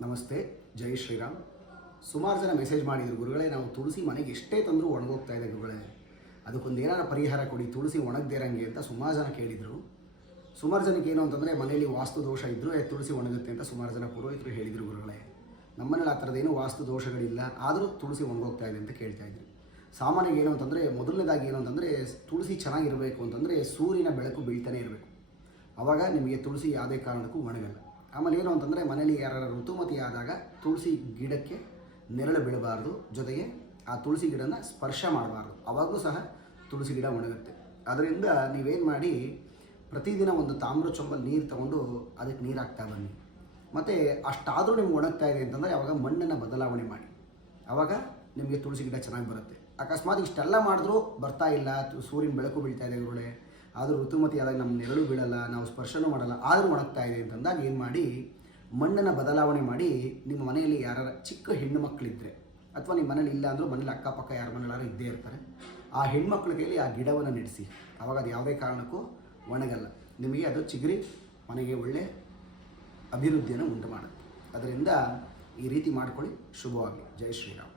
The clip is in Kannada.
ನಮಸ್ತೆ, ಜೈ ಶ್ರೀರಾಮ್. ಸುಮಾರು ಜನ ಮೆಸೇಜ್ ಮಾಡಿದ್ರು, ಗುರುಗಳೇ ನಾವು ತುಳಸಿ ಮನೆಗೆ ಎಷ್ಟೇ ತಂದರೂ ಒಣಗೋಗ್ತಾ ಇದೆ ಗುರುಗಳೇ, ಅದಕ್ಕೊಂದು ಏನಾರ ಪರಿಹಾರ ಕೊಡಿ, ತುಳಸಿ ಒಣಗದಿರಂಗೆ ಅಂತ ಸುಮಾರು ಜನ ಕೇಳಿದರು. ಸುಮಾರು ಜನಕ್ಕೆ ಏನು ಅಂತಂದರೆ ಮನೆಯಲ್ಲಿ ವಾಸ್ತು ದೋಷ ಇದ್ದರೂ ತುಳಸಿ ಒಣಗುತ್ತೆ ಅಂತ ಸುಮಾರು ಜನ ಪುರೋಹಿತರು ಹೇಳಿದರು. ಗುರುಗಳೇ, ನಮ್ಮನೇಲಿ ಆ ಥರದ್ದೇನು ವಾಸ್ತು ದೋಷಗಳಿಲ್ಲ, ಆದರೂ ತುಳಸಿ ಒಣಗೋಗ್ತಾ ಇದೆ ಅಂತ ಕೇಳ್ತಾ ಇದ್ರು. ಸಾಮಾನ್ಯವಾಗಿ ಏನು ಅಂತಂದರೆ, ಮೊದಲನೇದಾಗಿ ಏನು ಅಂತಂದರೆ, ತುಳಸಿ ಚೆನ್ನಾಗಿರಬೇಕು ಅಂತಂದರೆ ಸೂರ್ಯನ ಬೆಳಕು ಬೀಳ್ತಾನೆ ಇರಬೇಕು. ಆವಾಗ ನಿಮಗೆ ತುಳಸಿ ಯಾವುದೇ ಕಾರಣಕ್ಕೂ ಒಣಗಲ್ಲ. ಆಮೇಲೆ ಏನು ಅಂತಂದರೆ, ಮನೇಲಿ ಯಾರು ಋತುಮತಿ ಆದಾಗ ತುಳಸಿ ಗಿಡಕ್ಕೆ ನೆರಳು ಬೀಳಬಾರ್ದು, ಜೊತೆಗೆ ಆ ತುಳಸಿ ಗಿಡನ ಸ್ಪರ್ಶ ಮಾಡಬಾರ್ದು, ಆವಾಗಲೂ ಸಹ ತುಳಸಿ ಗಿಡ ಒಣಗುತ್ತೆ. ಅದರಿಂದ ನೀವೇನು ಮಾಡಿ, ಪ್ರತಿದಿನ ಒಂದು ತಾಮ್ರ ಚೊಂಬಲ್ಲಿ ನೀರು ತೊಗೊಂಡು ಅದಕ್ಕೆ ನೀರು ಹಾಕ್ತಾ ಬನ್ನಿ. ಮತ್ತು ಅಷ್ಟಾದರೂ ನಿಮ್ಗೆ ಒಣಗ್ತಾ ಇದೆ ಅಂತಂದರೆ ಆವಾಗ ಮಣ್ಣನ್ನು ಬದಲಾವಣೆ ಮಾಡಿ, ಆವಾಗ ನಿಮಗೆ ತುಳಸಿ ಗಿಡ ಚೆನ್ನಾಗಿ ಬರುತ್ತೆ. ಅಕಸ್ಮಾತ್ ಇಷ್ಟೆಲ್ಲ ಮಾಡಿದ್ರೂ ಬರ್ತಾ ಇಲ್ಲ, ಸೂರ್ಯನ ಬೆಳಕು ಬೀಳ್ತಾ ಇದೆ ಗುರುಗಳೇ, ಆದರೂ ಋತುಮತಿ ಆದಾಗ ನಮ್ಮ ನೆರಳು ಬೀಳಲ್ಲ, ನಾವು ಸ್ಪರ್ಶನೂ ಮಾಡಲ್ಲ, ಆದರೂ ಒಣಗ್ತಾ ಇದೆ ಅಂತಂದಾಗ ಏನು ಮಾಡಿ, ಮಣ್ಣನ್ನು ಬದಲಾವಣೆ ಮಾಡಿ, ನಿಮ್ಮ ಮನೆಯಲ್ಲಿ ಯಾರು ಚಿಕ್ಕ ಹೆಣ್ಣು ಮಕ್ಕಳಿದ್ದರೆ, ಅಥವಾ ನಿಮ್ಮ ಮನೇಲಿ ಇಲ್ಲ ಅಂದರೂ ಮನೇಲಿ ಅಕ್ಕಪಕ್ಕ ಯಾರ ಮನೆಯಲ್ಲಾರು ಇದ್ದೇ ಇರ್ತಾರೆ, ಆ ಹೆಣ್ಮಕ್ಳ ಕೈಯಲ್ಲಿ ಆ ಗಿಡವನ್ನು ನೆಡೆಸಿ, ಆವಾಗ ಅದು ಯಾವುದೇ ಕಾರಣಕ್ಕೂ ಒಣಗಲ್ಲ. ನಿಮಗೆ ಅದು ಚಿಗುರಿ ಮನೆಗೆ ಒಳ್ಳೆ ಅಭಿವೃದ್ಧಿಯನ್ನು ಉಂಟು ಮಾಡುತ್ತೆ. ಅದರಿಂದ ಈ ರೀತಿ ಮಾಡ್ಕೊಳ್ಳಿ, ಶುಭವಾಗಿ. ಜೈ ಶ್ರೀರಾಮ್.